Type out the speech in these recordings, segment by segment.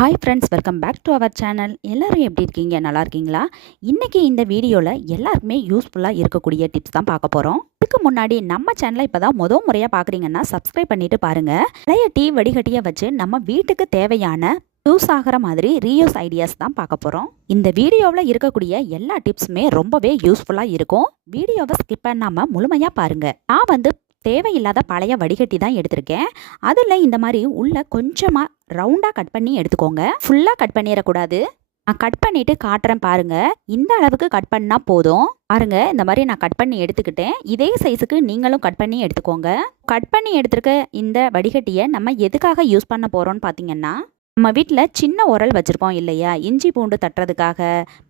Hi friends welcome back to our channel எல்லோரும் எப்படி இருக்கீங்க? நல்லா இருக்கீங்களா? இன்றைக்கி இந்த வீடியோவில் எல்லாருக்குமே யூஸ்ஃபுல்லாக இருக்கக்கூடிய டிப்ஸ் தான் பார்க்க போகிறோம் இதுக்கு முன்னாடி நம்ம சேனலை இப்போ தான் முதல் முறையாக பார்க்குறீங்கன்னா சப்ஸ்கிரைப் பண்ணிட்டு பாருங்கள் நிறைய டீ வடிகட்டியை வச்சு நம்ம வீட்டுக்கு தேவையான யூஸ் ஆகிற மாதிரி ரீயூஸ் ஐடியாஸ் தான் பார்க்க போகிறோம் இந்த வீடியோவில் இருக்கக்கூடிய எல்லா டிப்ஸுமே ரொம்பவே யூஸ்ஃபுல்லாக இருக்கும். வீடியோவை ஸ்கிப் பண்ணாமல் முழுமையாக பாருங்கள் நான் வந்து தேவையில்லாத பழைய வடிகட்டி தான் எடுத்திருக்கேன். அதில் இந்த மாதிரி உள்ள கொஞ்சமாக ரவுண்டாக கட் பண்ணி எடுத்துக்கோங்க. ஃபுல்லாக கட் பண்ணிடக்கூடாது. நான் கட் பண்ணிவிட்டு காட்டுறேன் பாருங்கள் இந்த அளவுக்கு கட் பண்ணால் போதும். பாருங்க இந்த மாதிரி நான் கட் பண்ணி எடுத்துக்கிட்டேன். இதே சைஸுக்கு நீங்களும் கட் பண்ணி எடுத்துக்கோங்க. கட் பண்ணி எடுத்துருக்க இந்த வடிகட்டியை நம்ம எதுக்காக யூஸ் பண்ண போகிறோம்னு பார்த்தீங்கன்னா நம்ம வீட்டில் சின்ன உரல் வச்சுருப்போம் இல்லையா? இஞ்சி பூண்டு தட்டுறதுக்காக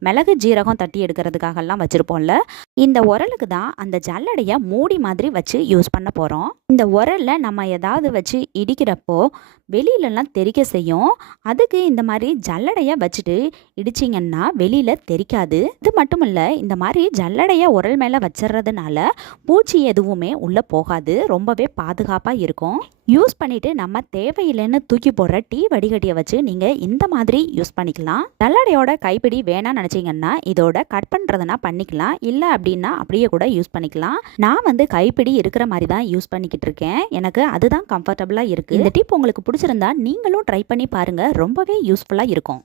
மிளகு ஜீரகம் தட்டி எடுக்கிறதுக்காகலாம் வச்சுருப்போம்ல. இந்த உரலுக்கு தான் அந்த ஜல்லடையை மூடி மாதிரி வச்சு யூஸ் பண்ண போகிறோம் இந்த உரலில் நம்ம ஏதாவது வச்சு இடிக்கிறப்போ வெளியிலலாம் தெறிக்க செய்யும். அதுக்கு இந்த மாதிரி ஜல்லடையை வச்சுட்டு இடிச்சிங்கன்னா வெளியில் தெரிக்காது. இது மட்டும் இல்லை இந்த மாதிரி ஜல்லடையை உரல் மேலே வச்சிடுறதுனால பூச்சி எதுவுமே உள்ளே போகாது. ரொம்பவே பாதுகாப்பாக இருக்கும். யூஸ் பண்ணிவிட்டு நம்ம தேவையில்லைன்னு தூக்கி போடுற டீ வடிகட்டியை வச்சு நீங்கள் இந்த மாதிரி யூஸ் பண்ணிக்கலாம். நல்லடையோட கைப்பிடி வேணாம்னு நினச்சிங்கன்னா இதோட கட் பண்ணுறதுனா பண்ணிக்கலாம். இல்லை அப்படின்னா அப்படியே கூட யூஸ் பண்ணிக்கலாம். நான் வந்து கைப்பிடி இருக்கிற மாதிரி தான் யூஸ் பண்ணிக்கிட்டு இருக்கேன். எனக்கு அதுதான் கம்ஃபர்டபுளாக இருக்குது இந்த டிப் உங்களுக்கு பிடிச்சிருந்தா நீங்களும் ட்ரை பண்ணி பாருங்கள் ரொம்பவே யூஸ்ஃபுல்லாக இருக்கும்.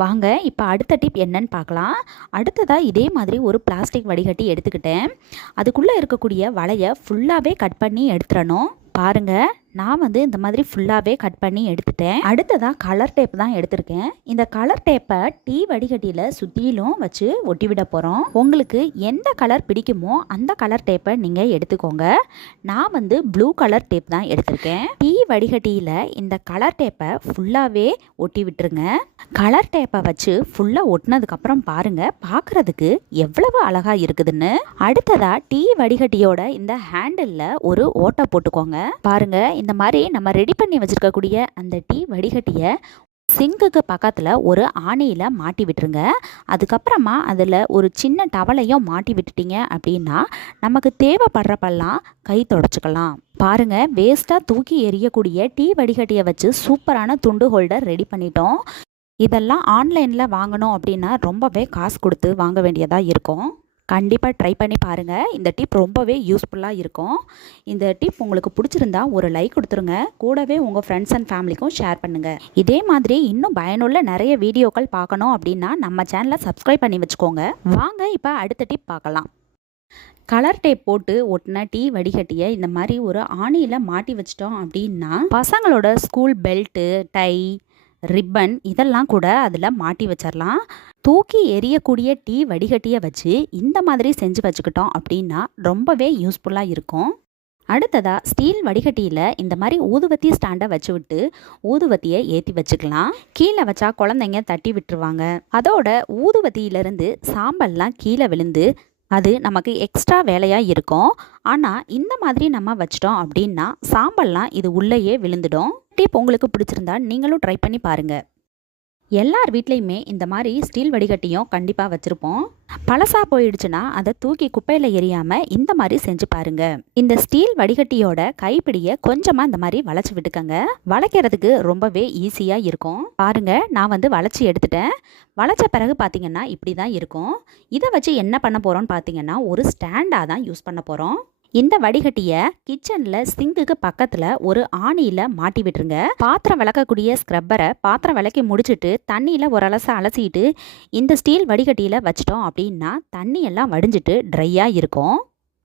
வாங்க இப்போ அடுத்த டிப் என்னன்னு பார்க்கலாம். அடுத்ததாக இதே மாதிரி ஒரு பிளாஸ்டிக் வடிகட்டி எடுத்துக்கிட்டேன். அதுக்குள்ளே இருக்கக்கூடிய வலையை ஃபுல்லாகவே கட் பண்ணி எடுத்துடணும். பாருங்கள் நான் வந்து இந்த மாதிரி ஃபுல்லாகவே கட் பண்ணி எடுத்துட்டேன். அடுத்ததாக கலர் டேப் தான் எடுத்திருக்கேன். இந்த கலர் டேப்பை டீ வடிகட்டியில் சுற்றிலும் வச்சு ஒட்டி விட போகிறோம் உங்களுக்கு எந்த கலர் பிடிக்குமோ அந்த கலர் டேப்பை நீங்கள் எடுத்துக்கோங்க. நான் வந்து ப்ளூ கலர் டேப் தான் எடுத்திருக்கேன். டீ வடிகட்டியில் இந்த கலர் டேப்பை ஃபுல்லாகவே ஒட்டி விட்டுருங்க. கலர் டேப்பை வச்சு ஃபுல்லாக ஒட்டினதுக்கப்புறம் பாருங்கள் பார்க்குறதுக்கு எவ்வளவு அழகாக இருக்குதுன்னு. அடுத்ததாக டீ வடிகட்டியோட இந்த ஹேண்டிலில் ஒரு ஓட்டை போட்டுக்கோங்க. பாருங்கள் இந்த மாதிரி நம்ம ரெடி பண்ணி வச்சிருக்கக்கூடிய அந்த டீ வடிகட்டியை சிங்குக்கு பக்கத்தில் ஒரு ஆணியில் மாட்டி விட்டுருங்க. அதுக்கப்புறமா அதில் ஒரு சின்ன டவலையும் மாட்டி விட்டுட்டீங்க அப்படின்னா நமக்கு தேவைப்படுறப்பெல்லாம் கை தொடச்சிக்கலாம். பாருங்க வேஸ்ட்டாக தூக்கி எறியக்கூடிய டீ வடிகட்டியை வச்சு சூப்பரான துண்டு ஹோல்டர் ரெடி பண்ணிட்டோம். இதெல்லாம் ஆன்லைனில் வாங்கணும் அப்படின்னா ரொம்பவே காசு கொடுத்து வாங்க வேண்டியதாக இருக்கும். கண்டிப்பாக ட்ரை பண்ணி பாருங்கள் இந்த டிப் ரொம்பவே யூஸ்ஃபுல்லாக இருக்கும். இந்த டிப் உங்களுக்கு பிடிச்சிருந்தா ஒரு லைக் கொடுத்துருங்க. கூடவே உங்கள் ஃப்ரெண்ட்ஸ் அண்ட் ஃபேமிலிக்கும் ஷேர் பண்ணுங்கள் இதே மாதிரி இன்னும் பயனுள்ள நிறைய வீடியோக்கள் பார்க்கணும் அப்படின்னா நம்ம சேனலை சப்ஸ்கிரைப் பண்ணி வச்சுக்கோங்க. வாங்க இப்போ அடுத்த டிப் பார்க்கலாம். கலர் டேப் போட்டு ஒட்டின டீ வடிகட்டியை இந்த மாதிரி ஒரு ஆணியில் மாட்டி வச்சிட்டோம் அப்படின்னா பசங்களோட ஸ்கூல் பெல்ட்டு டை ரிப்பன் இதெல்லாம் கூட அதில் மாட்டி வச்சிடலாம் தூக்கி எரியக்கூடிய டீ வடிகட்டியை வச்சு இந்த மாதிரி செஞ்சு வச்சுக்கிட்டோம் அப்படின்னா ரொம்பவே யூஸ்ஃபுல்லாக இருக்கும். அடுத்ததாக ஸ்டீல் வடிகட்டியில் இந்த மாதிரி ஊதுவத்தி ஸ்டாண்டை வச்சு விட்டு ஊதுவத்தியை ஏற்றி வச்சுக்கலாம். கீழே வச்சா குழந்தைங்க தட்டி விட்டுருவாங்க. அதோட ஊதுவத்தியிலிருந்து சாம்பல்லாம் கீழே விழுந்து அது நமக்கு எக்ஸ்ட்ரா வேலையாக இருக்கும். ஆனால் இந்த மாதிரி நம்ம வச்சிட்டோம் அப்படின்னா சாம்பல்லாம் இது உள்ளேயே விழுந்துடும். டிப் உங்களுக்கு பிடிச்சிருந்தா நீங்களும் ட்ரை பண்ணி பாருங்கள் எல்லார் வீட்லேயுமே இந்த மாதிரி ஸ்டீல் வடிகட்டியும் கண்டிப்பாக வச்சுருப்போம். பழசாக போயிடுச்சுன்னா அதை தூக்கி குப்பையில் எரியாமல் இந்த மாதிரி செஞ்சு பாருங்க. இந்த ஸ்டீல் வடிகட்டியோட கைப்பிடியை கொஞ்சமாக இந்த மாதிரி வளைச்சி விட்டுக்கங்க. வளைக்கிறதுக்கு ரொம்பவே ஈஸியாக இருக்கும். பாருங்க நான் வந்து வளைச்சி எடுத்துட்டேன். வளைச்ச பிறகு பார்த்தீங்கன்னா இப்படி தான் இருக்கும். இதை வச்சு என்ன பண்ண போகிறோம்னு பார்த்தீங்கன்னா ஒரு ஸ்டாண்டாக தான் யூஸ் பண்ண போகிறோம் இந்த வடிகட்டியை கிச்சனில் சிங்குக்கு பக்கத்தில் ஒரு ஆணியில் மாட்டி விட்டுருங்க. பாத்திரம் விளக்கக்கூடிய ஸ்க்ரப்பரை பாத்திரம் விளக்கி முடிச்சுட்டு தண்ணியில் ஒரு அலச அலசிட்டு இந்த ஸ்டீல் வடிகட்டியில் வச்சிட்டோம் அப்படின்னா தண்ணி எல்லாம் வடிஞ்சிட்டு ட்ரையாக இருக்கும்.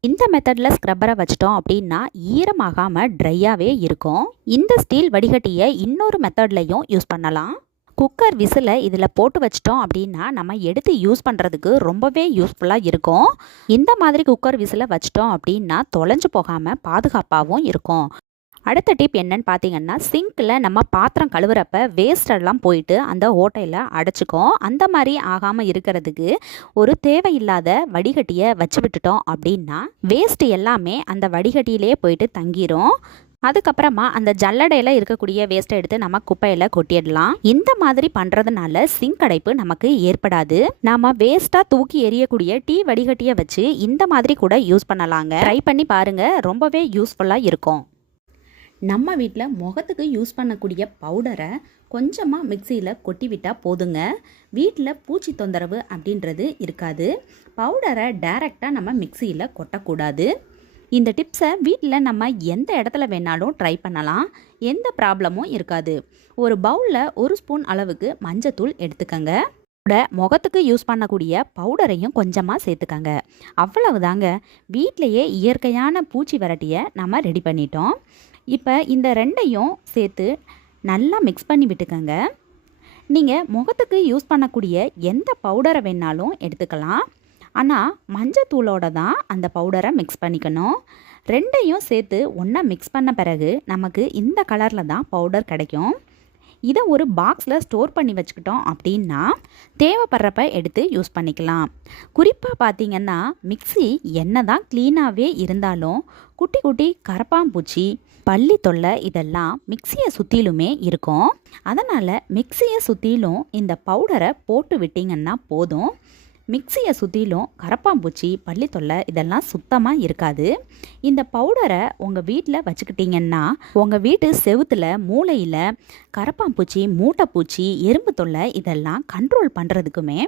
இந்த மெத்தடில் ஸ்க்ரப்பரை வச்சிட்டோம் அப்படின்னா ஈரமாகாமல் ட்ரையாகவே இருக்கும். இந்த ஸ்டீல் வடிகட்டியை இன்னொரு மெத்தட்லையும் யூஸ் பண்ணலாம். குக்கர் விசிலை இதில் போட்டு வச்சிட்டோம் அப்படின்னா நம்ம எடுத்து யூஸ் பண்ணுறதுக்கு ரொம்பவே யூஸ்ஃபுல்லாக இருக்கும். இந்த மாதிரி குக்கர் விசிலை வச்சிட்டோம் அப்படின்னா தொலைஞ்சு போகாமல் பாதுகாப்பாகவும் இருக்கும். அடுத்த டிப் என்னன்னு பார்த்தீங்கன்னா சிங்க்கில் நம்ம பாத்திரம் கழுவுறப்ப வேஸ்டெல்லாம் போயிட்டு அந்த ஓட்டையில் அடைச்சிக்கும். அந்த மாதிரி ஆகாமல் இருக்கிறதுக்கு ஒரு தேவையில்லாத வடிகட்டியை வச்சு விட்டுட்டோம் அப்படின்னா வேஸ்ட் எல்லாமே அந்த வடிகட்டியிலே போயிட்டு தங்கிரும். அதுக்கப்புறமா அந்த ஜல்லடையில் இருக்கக்கூடிய வேஸ்ட்டை எடுத்து நம்ம குப்பையில் கொட்டிடலாம். இந்த மாதிரி பண்ணுறதுனால சிங்க் அடைப்பு நமக்கு ஏற்படாது. நாம வேஸ்ட்டாக தூக்கி எரியக்கூடிய டீ வடிகட்டியை வச்சு இந்த மாதிரி கூட யூஸ் பண்ணலாங்க. ட்ரை பண்ணி பாருங்க. ரொம்பவே யூஸ்ஃபுல்லாக இருக்கும். நம்ம வீட்டில் முகத்துக்கு யூஸ் பண்ணக்கூடிய பவுடரை கொஞ்சமாக மிக்சியில் கொட்டி விட்டால் போதுங்க. வீட்டில் பூச்சி தொந்தரவு அப்படின்றது இருக்காது. பவுடரை டைரெக்டாக நம்ம மிக்சியில் கொட்டக்கூடாது. இந்த டிப்ஸை வீட்டில் நம்ம எந்த இடத்துல வேணாலும் ட்ரை பண்ணலாம். எந்த ப்ராப்ளமும் இருக்காது. ஒரு பவுலில் ஒரு ஸ்பூன் அளவுக்கு மஞ்சத்தூள் எடுத்துக்கங்க. கூட முகத்துக்கு யூஸ் பண்ணக்கூடிய பவுடரையும் கொஞ்சமாக சேர்த்துக்கங்க. அவ்வளவுதாங்க. வீட்டிலையே இயற்கையான பூச்சி வரட்டியை நம்ம ரெடி பண்ணிட்டோம். இப்போ இந்த ரெண்டையும் சேர்த்து நல்லா மிக்ஸ் பண்ணி விட்டுக்கங்க. நீங்கள் முகத்துக்கு யூஸ் பண்ணக்கூடிய எந்த பவுடரை வேணாலும் எடுத்துக்கலாம். ஆனால் மஞ்சத்தூளோட தான் அந்த பவுடரை மிக்ஸ் பண்ணிக்கணும். ரெண்டையும் சேர்த்து ஒன்றா மிக்ஸ் பண்ண பிறகு நமக்கு இந்த கலரில் தான் பவுடர் கிடைக்கும். இதை ஒரு பாக்ஸில் ஸ்டோர் பண்ணி வச்சுக்கிட்டோம் அப்படின்னா தேவைப்படுறப்ப எடுத்து யூஸ் பண்ணிக்கலாம். குறிப்பாக பார்த்தீங்கன்னா மிக்ஸி என்ன தான் க்ளீனாகவே இருந்தாலும் குட்டி குட்டி கரப்பாம்பூச்சி பள்ளி தொல்லை இதெல்லாம் மிக்சியை சுற்றிலுமே இருக்கும். அதனால் மிக்சியை சுற்றிலும் இந்த பவுடரை போட்டு விட்டிங்கன்னா போதும். மிக்சியை சுற்றிலும் கரப்பாம்பூச்சி பள்ளி தொல்லை இதெல்லாம் சுத்தமாக இருக்காது. இந்த பவுடரை உங்கள் வீட்டில் வச்சுக்கிட்டிங்கன்னா உங்கள் வீட்டு செவுத்தில் மூளையில் கரப்பாம்பூச்சி மூட்டைப்பூச்சி எறும்பு தொல்லை இதெல்லாம் கண்ட்ரோல் பண்ணுறதுக்குமே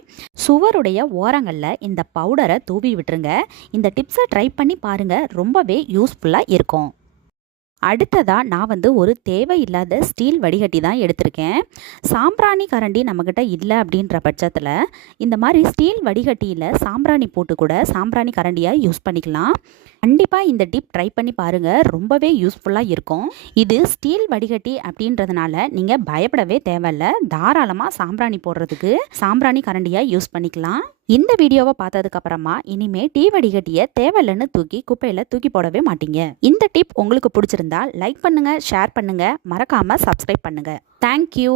சுவருடைய ஓரங்களில் இந்த பவுடரை தூவி விட்டுருங்க. இந்த டிப்ஸை ட்ரை பண்ணி பாருங்கள் ரொம்பவே யூஸ்ஃபுல்லாக இருக்கும். அடுத்ததாக நான் வந்து ஒரு தேவையில்லாத ஸ்டீல் வடிகட்டி தான் எடுத்திருக்கேன். சாம்பிராணி கரண்டி நம்மக்கிட்ட இல்லை அப்படின்ற பட்சத்தில் இந்த மாதிரி ஸ்டீல் வடிகட்டியில் சாம்பிராணி போட்டு கூட சாம்பிராணி கரண்டியாக யூஸ் பண்ணிக்கலாம். கண்டிப்பாக இந்த டிப் ட்ரை பண்ணி பாருங்கள் ரொம்பவே யூஸ்ஃபுல்லாக இருக்கும். இது ஸ்டீல் வடிகட்டி அப்படின்றதுனால நீங்கள் பயப்படவே தேவையில்ல. தாராளமாக சாம்பிராணி போடுறதுக்கு சாம்பிராணி கரண்டியாக யூஸ் பண்ணிக்கலாம். இந்த வீடியோவை பார்த்ததுக்கு அப்புறமா இனிமே டீ வடிகட்டியை தேவையில்லைன்னு தூக்கி குப்பையில் தூக்கி போடவே மாட்டீங்க. இந்த டிப் உங்களுக்கு பிடிச்சிருந்தா லைக் பண்ணுங்க ஷேர் பண்ணுங்க. மறக்காம சப்ஸ்கிரைப் பண்ணுங்க. தேங்க்யூ